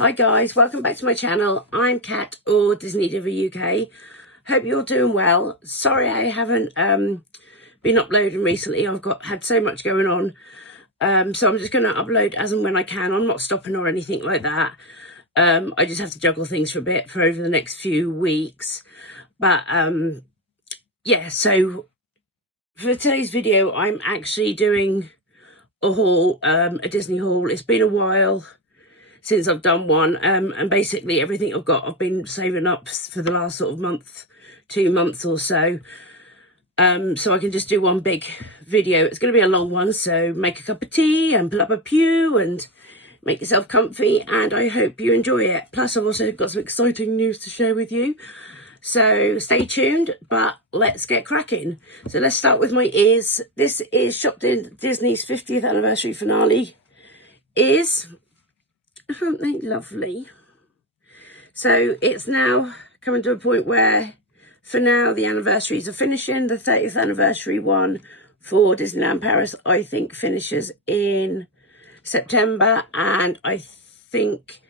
Hi guys, welcome back to my channel. I'm Kat or Disney Diva UK. Hope you're doing well. Sorry I haven't been uploading recently. I've had so much going on. So I'm just going to upload as and when I can. I'm not stopping or anything like that. I just have to juggle things for a bit for over the next few weeks. But yeah, so for today's video, I'm actually doing a haul, a Disney haul. It's been a while since I've done one, and basically everything I've got I've been saving up for the last sort of 2 months or so, so I can just do one big video. It's going to be a long one, so make a cup of tea and pull up a pew and make yourself comfy, and I hope you enjoy it. Plus I've also got some exciting news to share with you, so stay tuned. But let's get cracking. So let's start with my ears. This is Shop Disney's 50th anniversary finale ears. Aren't they lovely? So it's now coming to a point where, for now, the anniversaries are finishing. The 30th anniversary one for Disneyland Paris, I think, finishes in September, and I think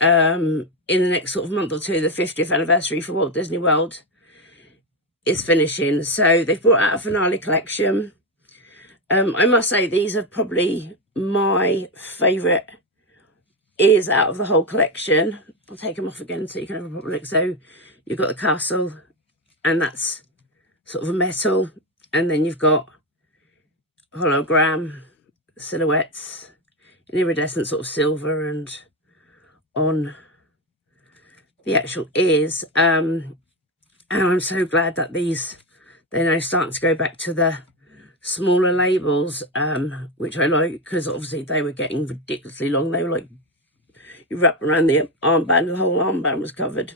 in the next sort of month or two, the 50th anniversary for Walt Disney World is finishing. So they've brought out a finale collection. I must say these are probably my favourite ears out of the whole collection. I'll take them off again so you can have a proper look. So you've got the castle, and that's sort of a metal, and then you've got hologram silhouettes in iridescent sort of silver and on the actual ears. And I'm so glad that they're now starting to go back to the smaller labels, which I like, because obviously they were getting ridiculously long. They were like, you wrap around the armband, the whole armband was covered.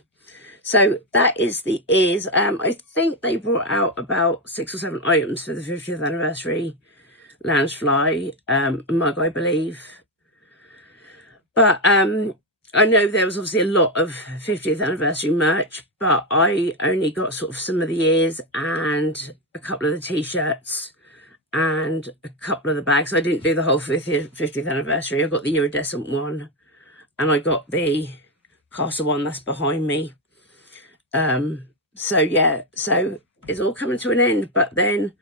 So that is the ears. I think they brought out about 6 or 7 items for the 50th anniversary Loungefly mug, I believe. But I know there was obviously a lot of 50th anniversary merch, but I only got sort of some of the ears and a couple of the t-shirts and a couple of the bags. I didn't do the whole 50th anniversary. I got the iridescent one, and I got the castle one that's behind me. So yeah, so it's all coming to an end. But then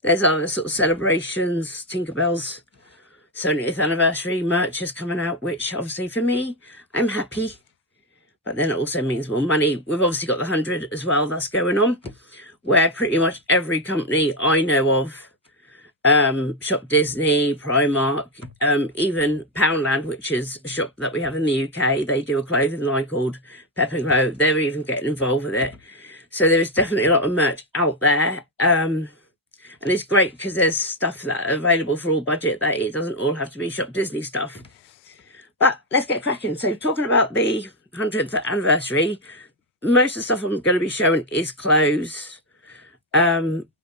there's other sort of celebrations. Tinkerbell's 70th anniversary merch is coming out, which obviously for me, I'm happy. But then it also means more money. We've obviously got the 100 as well that's going on, where pretty much every company I know of, Shop Disney, Primark, even Poundland, which is a shop that we have in the UK, they do a clothing line called pep&co. They're even getting involved with it. So there is definitely a lot of merch out there, and it's great because there's stuff that are available for all budget, that it doesn't all have to be Shop Disney stuff. But let's get cracking. So talking about the 100th anniversary, most of the stuff I'm going to be showing is clothes.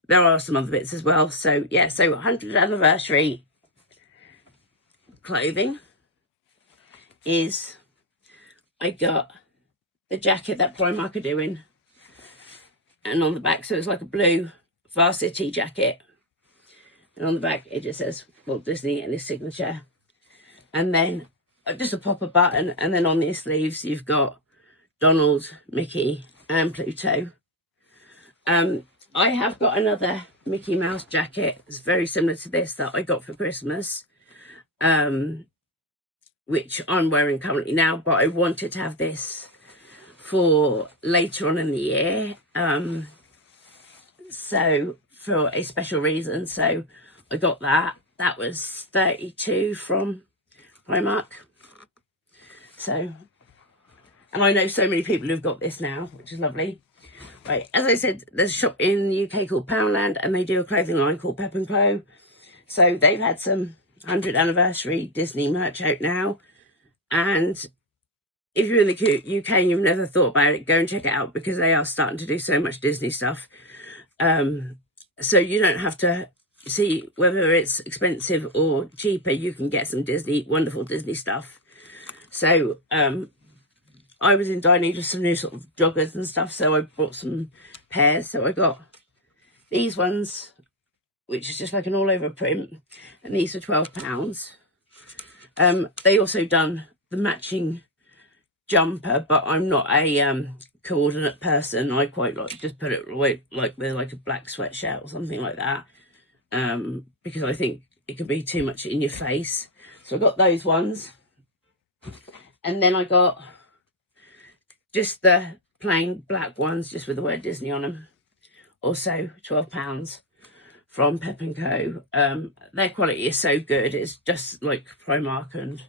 There are some other bits as well. So yeah, so 100th anniversary clothing is, I got the jacket that Primark are doing, and on the back, so it's like a blue varsity jacket, and on the back it just says Walt Disney and his signature, and then just a popper button, and then on the sleeves you've got Donald, Mickey and Pluto. I have got another Mickey Mouse jacket. It's very similar to this that I got for Christmas, which I'm wearing currently now, but I wanted to have this for later on in the year, so for a special reason. So I got that. That was 32 from Primark. So, and I know so many people who've got this now, which is lovely. Right, as I said, there's a shop in the UK called Poundland, and they do a clothing line called pep&co. So they've had some 100th anniversary Disney merch out now. And if you're in the UK and you've never thought about it, go and check it out, because they are starting to do so much Disney stuff. So you don't have to see whether it's expensive or cheaper. You can get some wonderful Disney stuff. So I was in dire need of some new sort of joggers and stuff, so I bought some pairs. So I got these ones, which is just like an all-over print, and these were £12. They also done the matching jumper, but I'm not a coordinate person. I quite like just put it away like with like a black sweatshirt or something like that, because I think it could be too much in your face. So I got those ones, and then I got just the plain black ones, just with the word Disney on them. Also £12 from pep&co. Their quality is so good. It's just like Primark and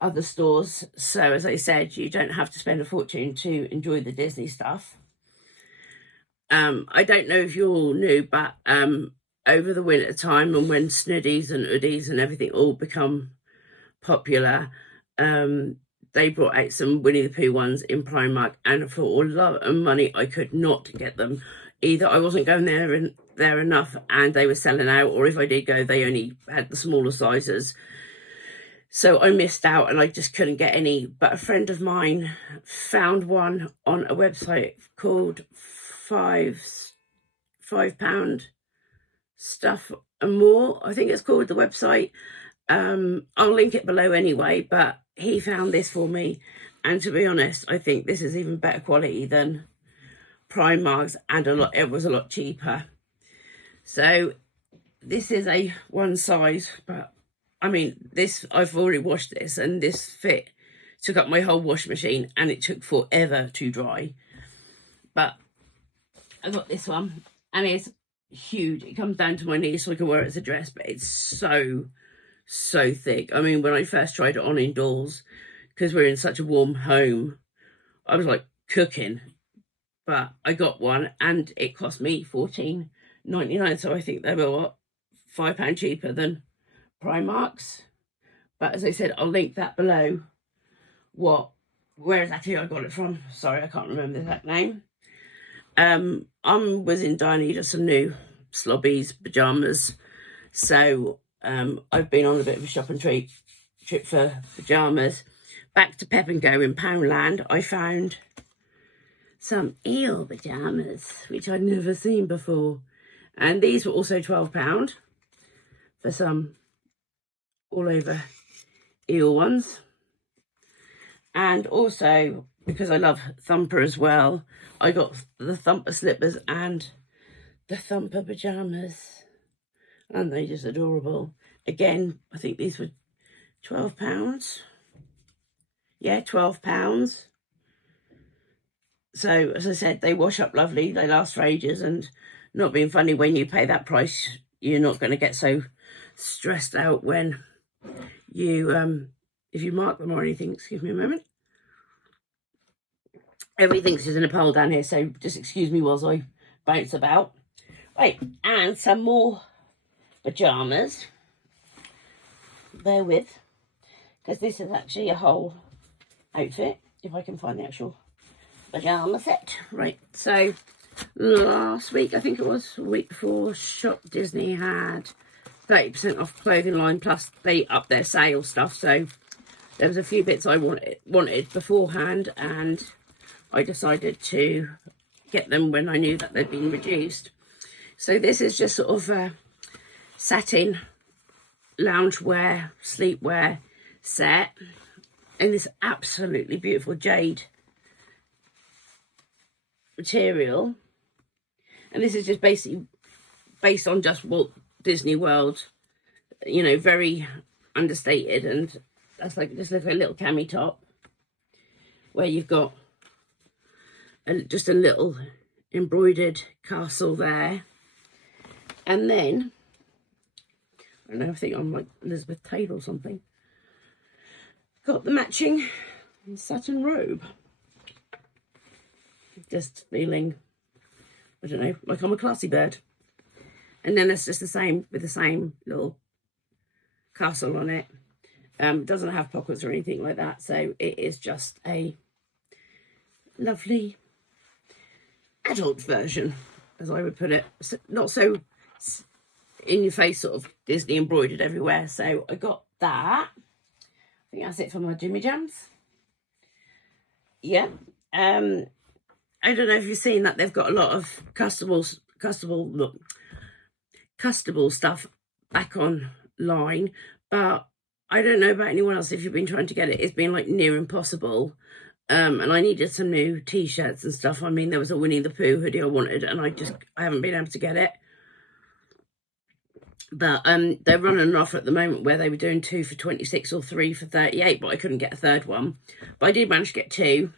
other stores. So as I said, you don't have to spend a fortune to enjoy the Disney stuff. I don't know if you all knew, but over the winter time, and when snuddies and hoodies and everything all become popular, they brought out some Winnie the Pooh ones in Primark, and for all love and money, I could not get them. Either I wasn't going there enough and they were selling out, or if I did go, they only had the smaller sizes. So I missed out and I just couldn't get any. But a friend of mine found one on a website called £5 Stuff and More, I think it's called, the website. I'll link it below anyway, but he found this for me, and to be honest, I think this is even better quality than Primark's, and it was a lot cheaper. So this is a one size, but I mean, this, I've already washed this, and this took up my whole wash machine, and it took forever to dry. But I got this one, and it's huge. It comes down to my knees, so I can wear it as a dress, but it's so thick. I mean, when I first tried it on indoors, because we're in such a warm home, I was like cooking. But I got one, and it cost me $14.99. So I think they were, what, £5 cheaper than Primark's. But as I said, I'll link that below. Where exactly I got it from. Sorry, I can't remember the exact name. I was in dire need of some new slobbies pajamas, so I've been on a bit of a shopping trip for pajamas. Back to Pep&Co in Poundland, I found some eel pajamas, which I'd never seen before, and these were also £12 for some all over eel ones. And also, because I love Thumper as well, I got the Thumper slippers and the Thumper pajamas, and they're just adorable. Again, I think these were £12. Yeah, £12. So, as I said, they wash up lovely, they last for ages, and not being funny, when you pay that price, you're not going to get so stressed out when you, if you mark them or anything. Excuse me a moment. Everything's just in a pile down here, so just excuse me whilst I bounce about. Right, and some more pyjamas. Bear with, because this is actually a whole outfit, if I can find the actual pyjama set. Right, so last week, I think it was, a week before, Shop Disney had 30% off clothing line, plus they upped their sale stuff, so there was a few bits I wanted beforehand, and I decided to get them when I knew that they'd been reduced. So this is just sort of a satin loungewear, sleepwear set in this absolutely beautiful jade material. And this is just basically based on just Walt Disney World, you know, very understated, and that's like just like a little cami top where you've got just a little embroidered castle there, and then I don't know, I think I'm like Elizabeth Taylor or something, got the matching satin robe. Just feeling, I don't know, like I'm a classy bird. And then it's just the same, with the same little castle on it. Doesn't have pockets or anything like that, so it is just a lovely adult version, as I would put it. Not so in your face, sort of Disney embroidered everywhere. So I got that. I think that's it for my Jimmy Jams. Yeah. I don't know if you've seen that they've got a lot of custable stuff back online, but I don't know about anyone else if you've been trying to get it. It's been like near impossible. And I needed some new t-shirts and stuff. I mean, there was a Winnie the Pooh hoodie I wanted, and I haven't been able to get it. But they're running an offer at the moment where they were doing 2 for 26 or 3 for 38, but I couldn't get a third one. But I did manage to get 2.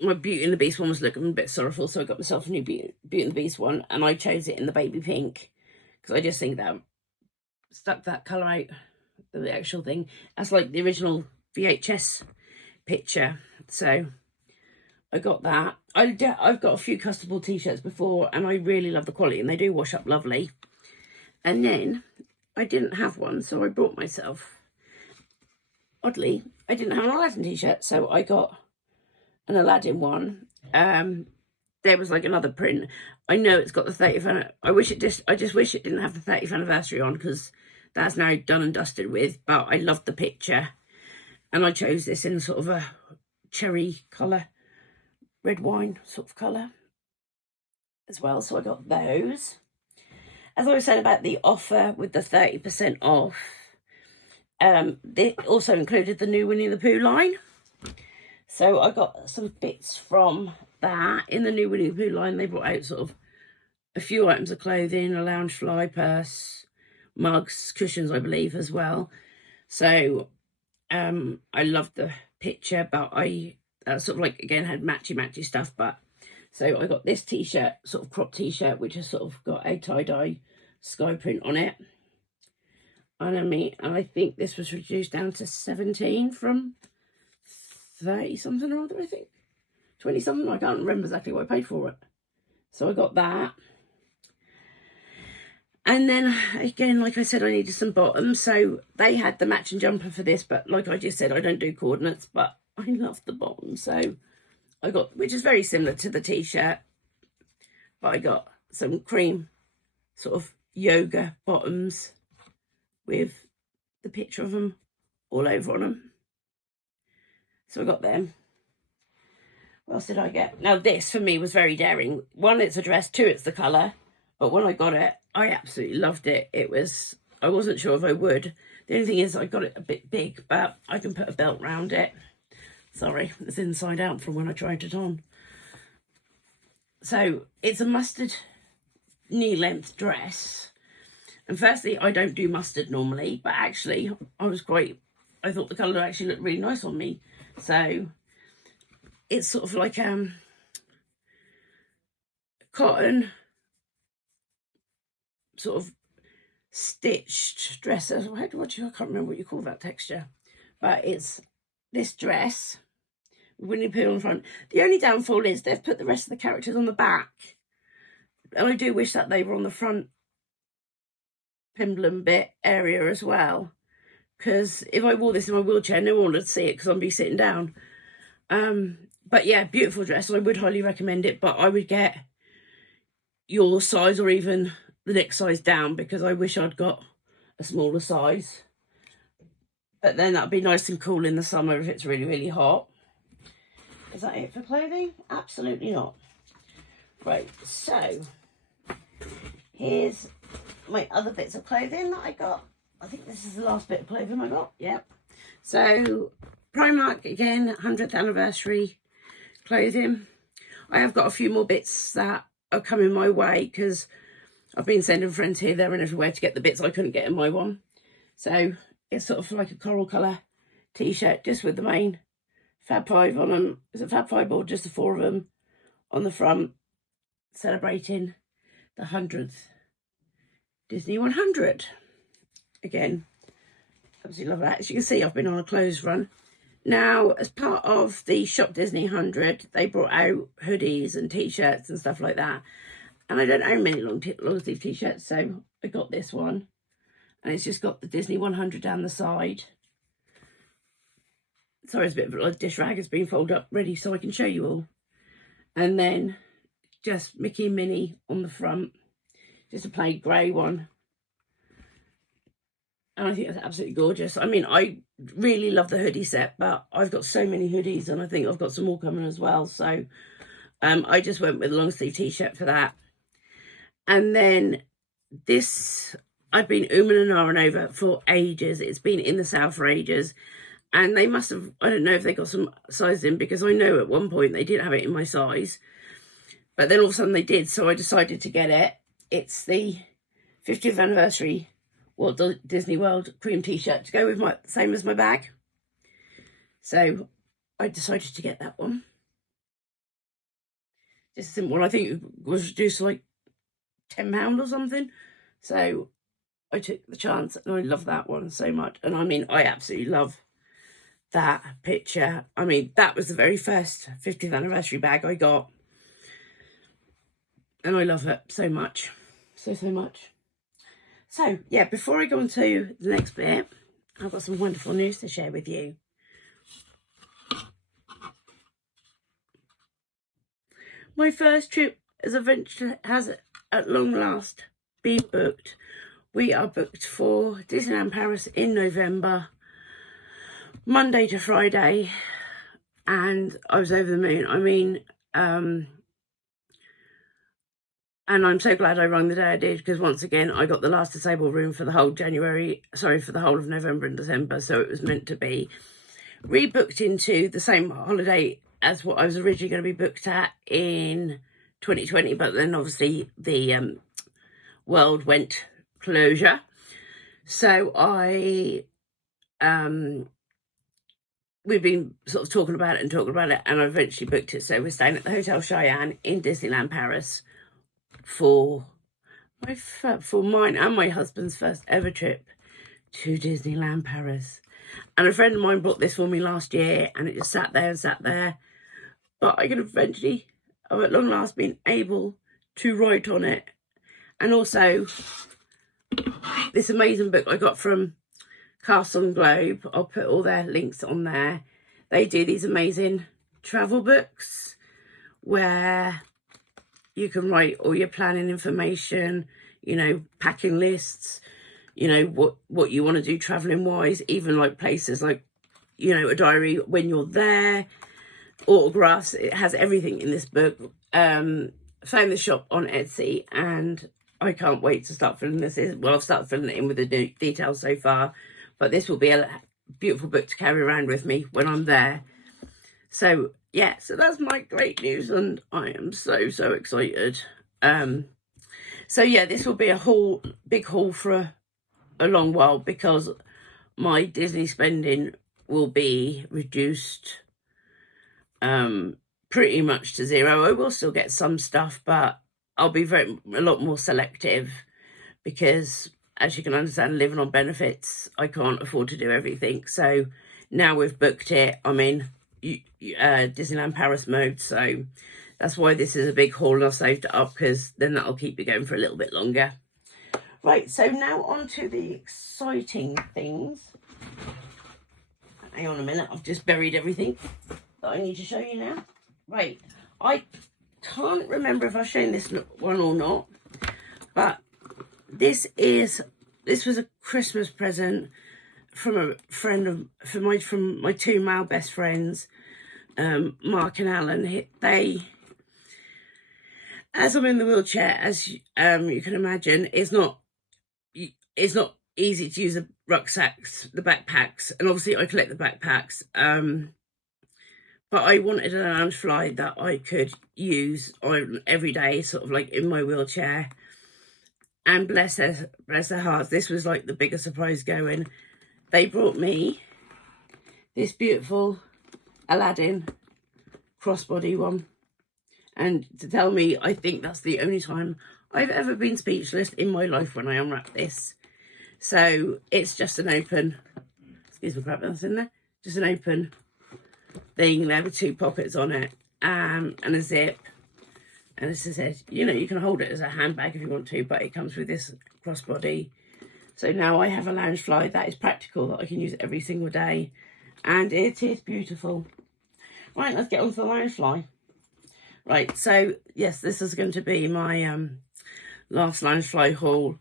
My Beauty and the Beast one was looking a bit sorrowful, so I got myself a new Beauty and the Beast one, and I chose it in the baby pink because I just think that stuck that colour out, the actual thing. That's like the original VHS picture, so I got that. I've got a few customable t-shirts before, and I really love the quality, and they do wash up lovely. And then I didn't have one, so I bought myself, oddly, I didn't have an Aladdin t-shirt, so I got an Aladdin one. There was like another print. I know it's got the 30th. I just wish it didn't have the 30th anniversary on, because that's now done and dusted with. But I loved the picture, and I chose this in sort of a cherry colour, red wine sort of colour as well. So I got those. As I was saying about the offer with the 30% off, it also included the new Winnie the Pooh line. So I got some bits from that. In the new Winnie the Pooh line, they brought out sort of a few items of clothing, a lounge fly purse, mugs, cushions, I believe, as well. So I loved the picture, but I sort of like, again, had matchy stuff. But so I got this t-shirt, sort of crop t-shirt, which has sort of got a tie-dye sky print on it. And I think this was reduced down to 17 from 30 something or other, I think 20 something. I can't remember exactly what I paid for it. So I got that. And then again, like I said, I needed some bottoms, so they had the matching jumper for this, but like I just said, I don't do coordinates, but I love the bottom, so I got, which is very similar to the t-shirt, but I got some cream sort of yoga bottoms with the picture of them all over on them. So I got them. What else did I get? Now this for me was very daring. 1, it's a dress. 2, it's the colour. But when I got it, I absolutely loved it. I wasn't sure if I would. The only thing is I got it a bit big, but I can put a belt round it. Sorry, it's inside out from when I tried it on. So it's a mustard knee-length dress. And firstly, I don't do mustard normally, but actually I thought the colour actually looked really nice on me. So it's sort of like cotton sort of stitched dress. I can't remember what you call that texture, but it's this dress with Winnie the Pooh on the front. The only downfall is they've put the rest of the characters on the back, and I do wish that they were on the front pemblem bit area as well, because if I wore this in my wheelchair, no one would see it because I'd be sitting down. But yeah, beautiful dress. I would highly recommend it, but I would get your size or even the next size down, because I wish I'd got a smaller size. But then that'd be nice and cool in the summer if it's really, really hot. Is that it for clothing? Absolutely not. Right, so here's my other bits of clothing that I got. I think this is the last bit of clothing I got. Yep. So Primark again, 100th anniversary clothing. I have got a few more bits that are coming my way, because I've been sending friends here, there and everywhere to get the bits I couldn't get in my one. So it's sort of like a coral colour t-shirt, just with the main Fab 5 on them. Is it Fab 5 or just the 4 of them on the front, celebrating the 100th Disney 100. Again, absolutely love that. As you can see, I've been on a clothes run. Now, as part of the Shop Disney 100, they brought out hoodies and t-shirts and stuff like that. And I don't own many long sleeve t-shirts, so I got this one. And it's just got the Disney 100 down the side. Sorry, it's a bit of a dish rag. It's been folded up ready so I can show you all. And then just Mickey and Minnie on the front. Just a plain grey one. And I think that's absolutely gorgeous. I mean, I really love the hoodie set, but I've got so many hoodies, and I think I've got some more coming as well. So I just went with a long sleeve t-shirt for that. And then this I've been and ahhing over for ages. It's been in the sale for ages. And they must have, I don't know if they got some size in, because I know at one point they didn't have it in my size. But then all of a sudden they did, so I decided to get it. It's the 50th anniversary Walt Disney World cream t-shirt to go with my, same as my bag. So I decided to get that one. Just a simple one. I think it was reduced to like £10 or something. So I took the chance, and I love that one so much. And I mean, I absolutely love that picture. I mean, that was the very first 50th anniversary bag I got. And I love it so much. So much. So, yeah, before I go on to the next bit, I've got some wonderful news to share with you. My first trip has at long last been booked. We are booked for Disneyland Paris in November, Monday to Friday, and I was over the moon. I mean, and I'm so glad I rang the day I did, because once again, I got the last disabled room for the whole for the whole of November and December, so it was meant to be rebooked into the same holiday as what I was originally going to be booked at in 2020, but then obviously the world went closure. So we've been sort of talking about it, and I eventually booked it. So we're staying at the Hotel Cheyenne in Disneyland Paris for mine and my husband's first ever trip to Disneyland Paris. And a friend of mine bought this for me last year, and it just sat there. But I could eventually, I've at long last been able to write on it. And also, this amazing book I got from Castle and Globe. I'll put all their links on there. They do these amazing travel books where you can write all your planning information, you know, packing lists, you know, what you want to do traveling wise, even like places like, you know, a diary when you're there, autographs. It has everything in this book. Found the shop on Etsy, and I can't wait to start filling this in. Well, I've started filling it in with the details so far, but this will be a beautiful book to carry around with me when I'm there. So yeah, so that's my great news, and I am so excited. So yeah, this will be a big haul for a long while, because my Disney spending will be reduced pretty much to zero. I will still get some stuff, but I'll be a lot more selective, because as you can understand, living on benefits, I can't afford to do everything. So now we've booked it, I'm in Disneyland Paris mode, so that's why this is a big haul, and I've saved it up, because then that'll keep me going for a little bit longer. Right, so now on to the exciting things. Hang on a minute, I've just buried everything that I need to show you now. Right, I can't remember if I've shown this one or not, but this was a Christmas present from a friend from my two male best friends, Mark and Alan. They, as I'm in the wheelchair, as you can imagine, it's not easy to use the rucksacks, the backpacks, and obviously I collect the backpacks. But I wanted a loungefly that I could use on every day, sort of like in my wheelchair. And bless their hearts, this was like the biggest surprise going. They brought me this beautiful Aladdin crossbody one. And to tell me, I think that's the only time I've ever been speechless in my life when I unwrap this. So it's just an open, excuse me, crap that's in there, just an open thing there with two pockets on it, and a zip. And as I said, you know, you can hold it as a handbag if you want to, but it comes with this crossbody. So now I have a loungefly that is practical, that I can use every single day. And it is beautiful. Right, let's get on to the loungefly. Right, so yes, this is going to be my last loungefly haul.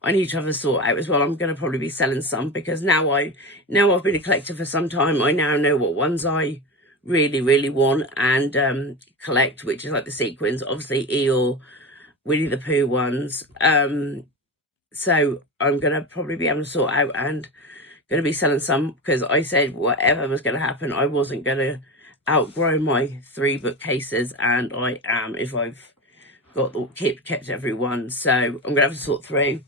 I need to have a sort out as well. I'm going to probably be selling some, because now I've been a collector for some time. I now know what ones I really want and collect, which is like the sequins, obviously Eeyore, Winnie the Pooh ones. So I'm going to probably be able to sort out and going to be selling some, because I said whatever was going to happen, I wasn't going to outgrow my 3 bookcases, and I am if I've got kept everyone. So I'm going to have to sort through.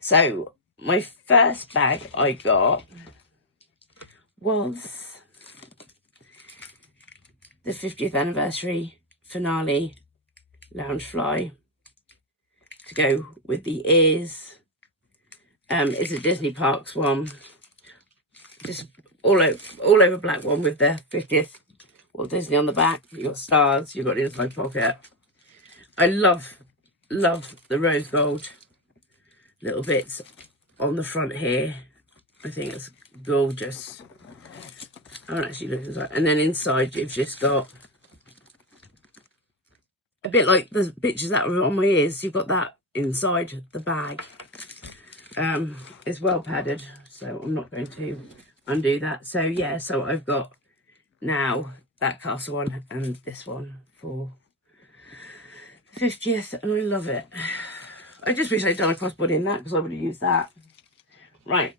So my first bag I got was the 50th anniversary finale Loungefly to go with the ears. It's a Disney Parks one, just all over black one with the 50th Walt Disney on the back. You got stars, you got the inside pocket. I love the rose gold little bits on the front here. I think it's gorgeous. I haven't actually looked inside. And then inside you've just got a bit like the pictures that were on my ears. You've got that inside the bag. It's well padded, so I'm not going to undo that. So yeah, so I've got now that castle one and this one for the 50th, and I love it. I just wish I'd done a crossbody in that, because I would have used that. Right.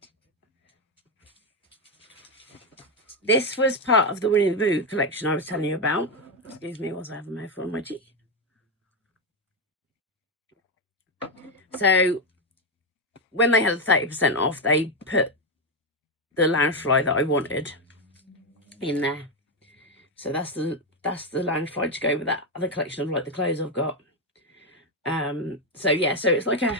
This was part of the Winnie the Pooh collection I was telling you about. Excuse me whilst I have a mouthful of my tea. So when they had 30% off, they put the Loungefly that I wanted in there. So that's the Loungefly to go with that other collection of like the clothes I've got. So yeah, so it's like a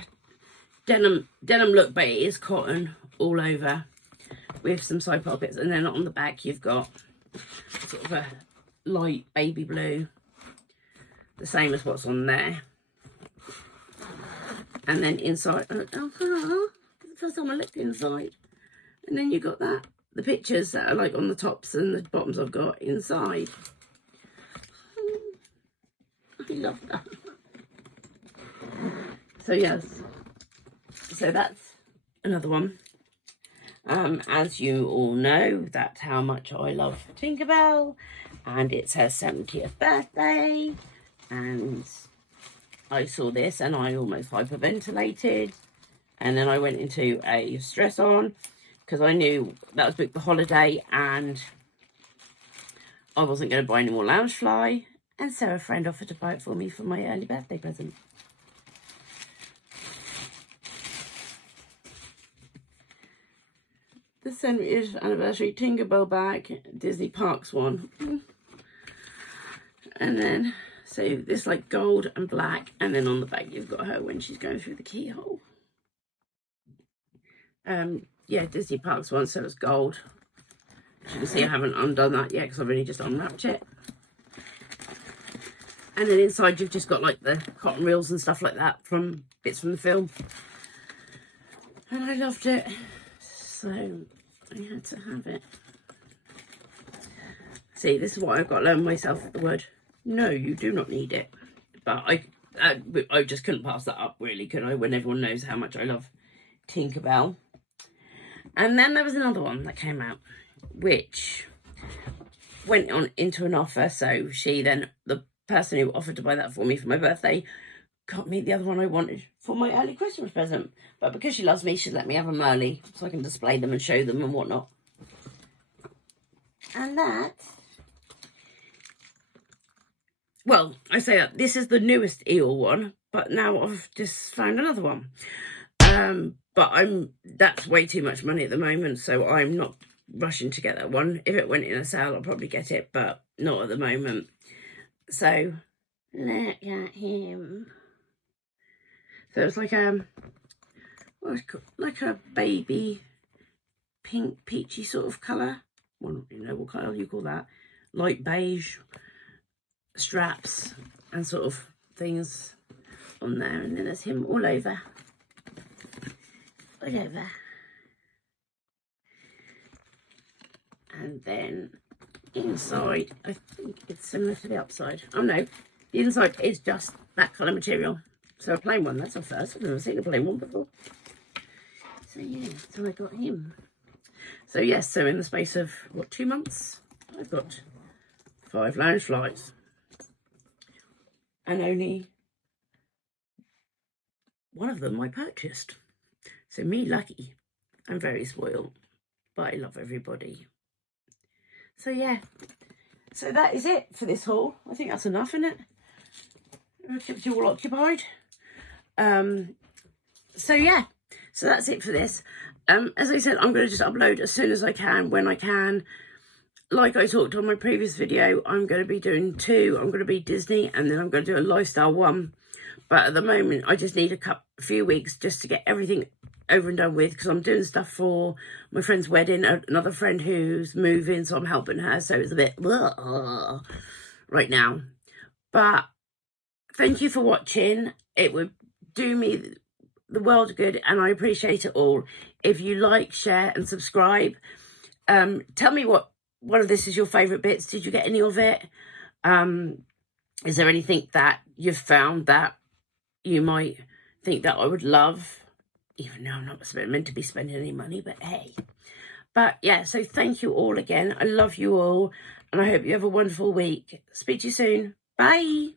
denim look, but it is cotton all over with some side pockets, and then on the back you've got sort of a light baby blue, the same as what's on there. And then inside, the first time I looked inside, and then you got that, the pictures that are like on the tops and the bottoms I've got inside. I love that. So yes, so that's another one. As you all know, that's how much I love Tinkerbell, and it's her 70th birthday, and I saw this and I almost hyperventilated, and then I went into a stress on because I knew that was booked the holiday and I wasn't going to buy any more Loungefly, and so a friend offered to buy it for me for my early birthday present. The 70th anniversary Tinkerbell bag, Disney Parks one. And then, so this like gold and black, and then on the back you've got her when she's going through the keyhole. Yeah, Disney Parks one, so it's gold. As you can see, I haven't undone that yet because I've only just unwrapped it. And then inside you've just got like the cotton reels and stuff like that from bits from the film. And I loved it. So I had to have it. See, this is what I've got to learn myself, the word no, you do not need it. But I just couldn't pass that up, really, could I, when everyone knows how much I love Tinkerbell. And then there was another one that came out, which went on into an offer. So she then, the person who offered to buy that for me for my birthday, got me the other one I wanted for my early Christmas present. But because she loves me, she let me have them early so I can display them and show them and whatnot. And that, well, I say that this is the newest eel one, but now I've just found another one. But that's way too much money at the moment, so I'm not rushing to get that one. If it went in a sale, I'll probably get it, but not at the moment. So look at him. So it's like like a baby pink peachy sort of colour. Well, you know what colour you call that? Light beige straps and sort of things on there, and then there's him all over. All over. And then inside, I think it's similar to the upside. Oh no, the inside is just that colour material. So a plain one, that's a first. I've never seen a plain one before. So yeah, so I got him. So yes, so in the space of, what, 2 months, I've got 5 Loungeflies. And only one of them I purchased. So me lucky. I'm very spoiled, but I love everybody. So yeah, so that is it for this haul. I think that's enough, isn't it? I've kept you all occupied. So yeah, so that's it for this. As I said, I'm going to just upload as soon as I can, when I can. Like I talked on my previous video, I'm going to be doing 2. I'm going to be Disney, and then I'm going to do a lifestyle one. But at the moment, I just need a few weeks just to get everything over and done with, because I'm doing stuff for my friend's wedding, another friend who's moving, so I'm helping her. So it's a bit right now. But thank you for watching. It would do me the world of good, and I appreciate it all if you like, share and subscribe. Tell me what one of this is your favorite bits. Did you get any of it? Is there anything that you've found that you might think that I would love, even though I'm not meant to be spending any money, but hey. But yeah, so thank you all again. I love you all, and I hope you have a wonderful week. Speak to you soon. Bye.